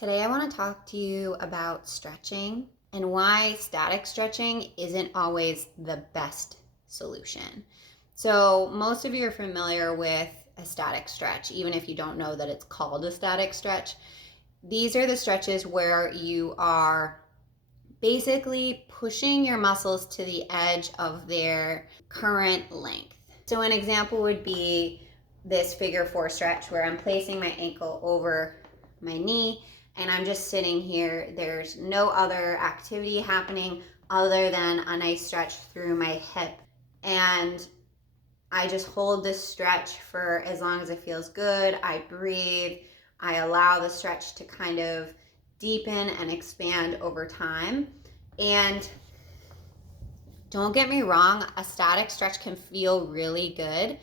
Today, I want to talk to you about stretching and why static stretching isn't always the best solution. So, most of you are familiar with a static stretch, even if you don't know that it's called a static stretch. These are the stretches where you are basically pushing your muscles to the edge of their current length. So, an example would be this figure four stretch where I'm placing my ankle over my knee and I'm just sitting here. There's no other activity happening other than a nice stretch through my hip. And I just hold this stretch for as long as it feels good. I breathe. I allow the stretch to kind of deepen and expand over time. And don't get me wrong, a static stretch can feel really good,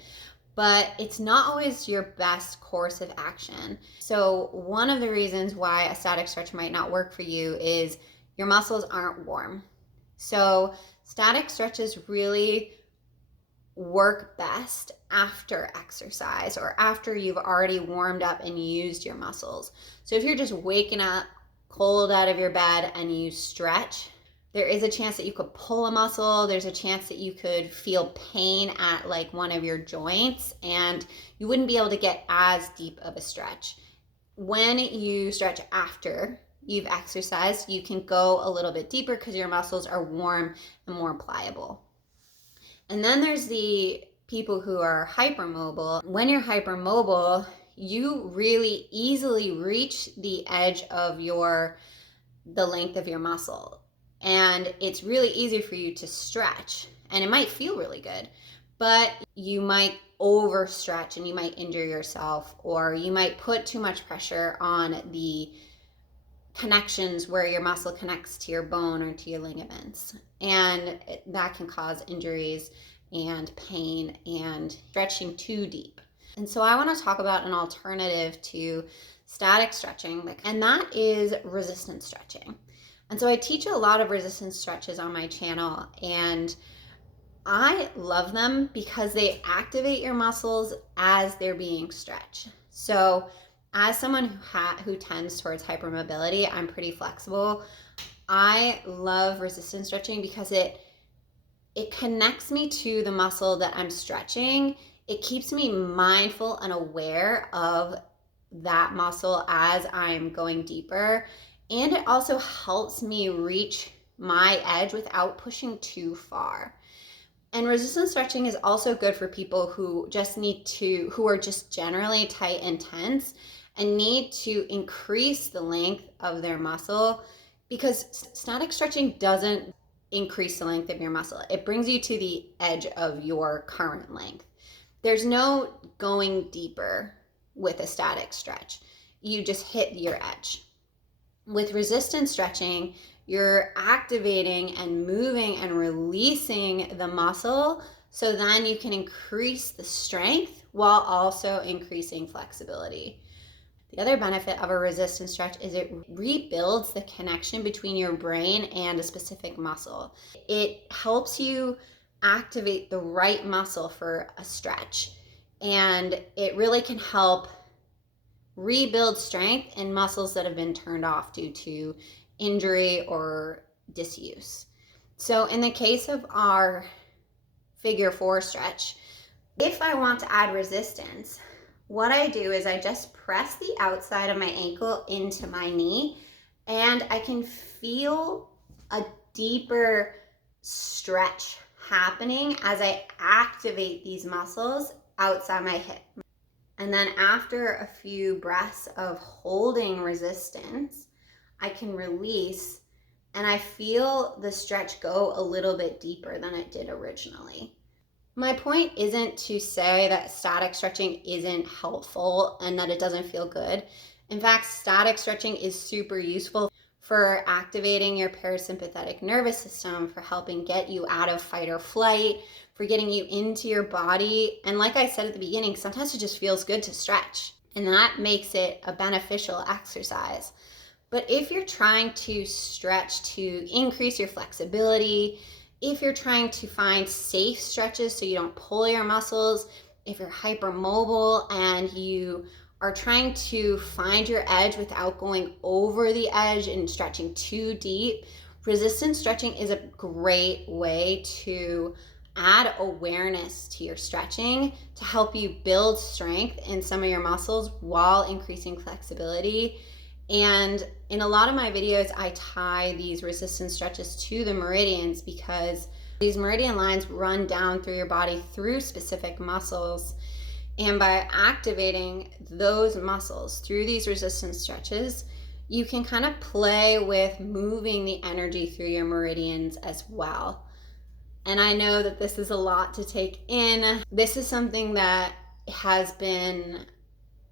but it's not always your best course of action. So one of the reasons why a static stretch might not work for you is your muscles aren't warm. So static stretches really work best after exercise or after you've already warmed up and used your muscles. So if you're just waking up cold out of your bed and you stretch, there is a chance that you could pull a muscle. There's a chance that you could feel pain at like one of your joints and you wouldn't be able to get as deep of a stretch. When you stretch after you've exercised, you can go a little bit deeper because your muscles are warm and more pliable. And then there's the people who are hypermobile. When you're hypermobile, you really easily reach the edge of the length of your muscle. And it's really easy for you to stretch. And it might feel really good, but you might overstretch and you might injure yourself, or you might put too much pressure on the connections where your muscle connects to your bone or to your ligaments. And that can cause injuries and pain and stretching too deep. And so I want to talk about an alternative to static stretching, and that is resistance stretching. And so I teach a lot of resistance stretches on my channel, and I love them because they activate your muscles as they're being stretched. So as someone who tends towards hypermobility, I'm pretty flexible. I love resistance stretching because it connects me to the muscle that I'm stretching. It keeps me mindful and aware of that muscle as I'm going deeper. And it also helps me reach my edge without pushing too far. And resistance stretching is also good for people who are just generally tight and tense and need to increase the length of their muscle, because static stretching doesn't increase the length of your muscle. It brings you to the edge of your current length. There's no going deeper with a static stretch. You just hit your edge. With resistance stretching, you're activating and moving and releasing the muscle, so then you can increase the strength while also increasing flexibility. The other benefit of a resistance stretch is it rebuilds the connection between your brain and a specific muscle. It helps you activate the right muscle for a stretch, and it really can help rebuild strength in muscles that have been turned off due to injury or disuse. So in the case of our figure four stretch, if I want to add resistance, what I do is I just press the outside of my ankle into my knee, and I can feel a deeper stretch happening as I activate these muscles outside my hip. And then after a few breaths of holding resistance, I can release, and I feel the stretch go a little bit deeper than it did originally. My point isn't to say that static stretching isn't helpful and that it doesn't feel good. In fact, static stretching is super useful for activating your parasympathetic nervous system, for helping get you out of fight or flight, for getting you into your body. And like I said at the beginning, sometimes it just feels good to stretch, and that makes it a beneficial exercise. But if you're trying to stretch to increase your flexibility, if you're trying to find safe stretches so you don't pull your muscles, if you're hypermobile and you are trying to find your edge without going over the edge and stretching too deep, resistance stretching is a great way to add awareness to your stretching to help you build strength in some of your muscles while increasing flexibility. And in a lot of my videos, I tie these resistance stretches to the meridians because these meridian lines run down through your body through specific muscles. And by activating those muscles through these resistance stretches, you can kind of play with moving the energy through your meridians as well. And I know that this is a lot to take in. This is something that has been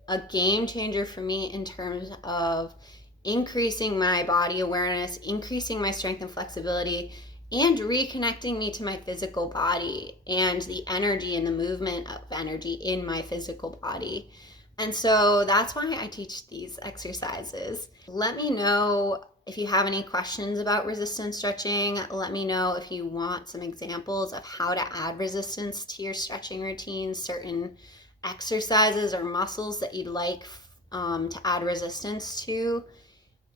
a game changer for me in terms of increasing my body awareness, increasing my strength and flexibility, and reconnecting me to my physical body and the energy and the movement of energy in my physical body. And so that's why I teach these exercises. Let me know if you have any questions about resistance stretching. Let me know if you want some examples of how to add resistance to your stretching routines, certain exercises or muscles that you'd like to add resistance to.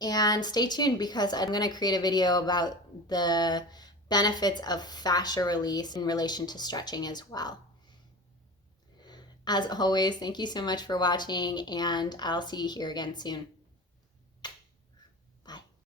And stay tuned because I'm going to create a video about the benefits of fascia release in relation to stretching as well. As always, thank you so much for watching, and I'll see you here again soon.